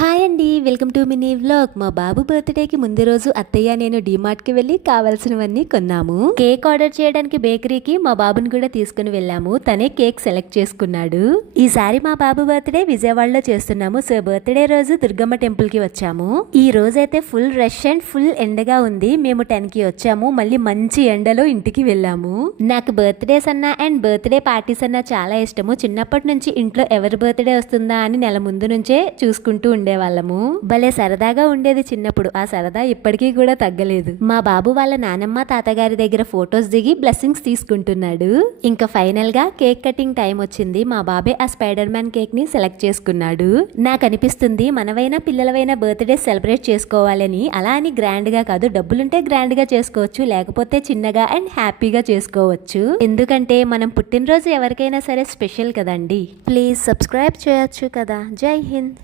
Hi అండి, welcome to mini vlog. మా బాబు బర్త్డేకి ముందు రోజు అత్తయ్య నేను డిమార్ట్కి వెళ్ళి కావాల్సినవన్నీ కొన్నాము. కేక్ ఆర్డర్ చేయడానికి బేకరీకి మా బాబుని కూడా తీసుకుని వెళ్ళాము. తనే కేక్ సెలెక్ట్ చేసుకున్నాడు. ఈసారి మా బాబు బర్త్డే విజయవాడలో చేస్తున్నాము. సో బర్త్డే రోజు దుర్గమ్మ టెంపుల్ కి వచ్చాము. ఈ రోజైతే ఫుల్ రష్ అండ్ ఫుల్ ఎండగా ఉంది. మేము 10 కి వచ్చాము. మళ్ళీ మంచి ఎండలో ఇంటికి వెళ్ళాము. నాకు బర్త్డేస్ అన్నా అండ్ బర్త్డే పార్టీస్ అన్నా చాలా ఇష్టము. చిన్నప్పటి నుంచి ఇంట్లో ఎవరి బర్త్డే వస్తుందా అని నెల ముందు నుంచే చూసుకుంటూ ఉండేవాళ్ళము. భలే సరదాగా ఉండేది చిన్నప్పుడు. ఆ సరదా ఇప్పటికీ కూడా తగ్గలేదు. మా బాబు వాళ్ళ నానమ్మ తాతగారి దగ్గర ఫొటోస్ దిగి బ్లెస్సింగ్స్ తీసుకుంటున్నాడు. ఇంకా ఫైనల్ గా కేక్ కటింగ్ టైం వచ్చింది. మా బాబే ఆ స్పైడర్ మ్యాన్ కేక్ ని సెలెక్ట్ చేసుకున్నాడు. నాకు అనిపిస్తుంది మనవైనా పిల్లలవైనా బర్త్డే సెలబ్రేట్ చేసుకోవాలని. అలా అని గ్రాండ్ గా కాదు, డబ్బులుంటే గ్రాండ్ గా చేసుకోవచ్చు, లేకపోతే చిన్నగా అండ్ హ్యాపీగా చేసుకోవచ్చు. ఎందుకంటే మనం పుట్టినరోజు ఎవరికైనా సరే స్పెషల్ కదండి. ప్లీజ్ సబ్స్క్రైబ్ చేయొచ్చు కదా. జై హింద్.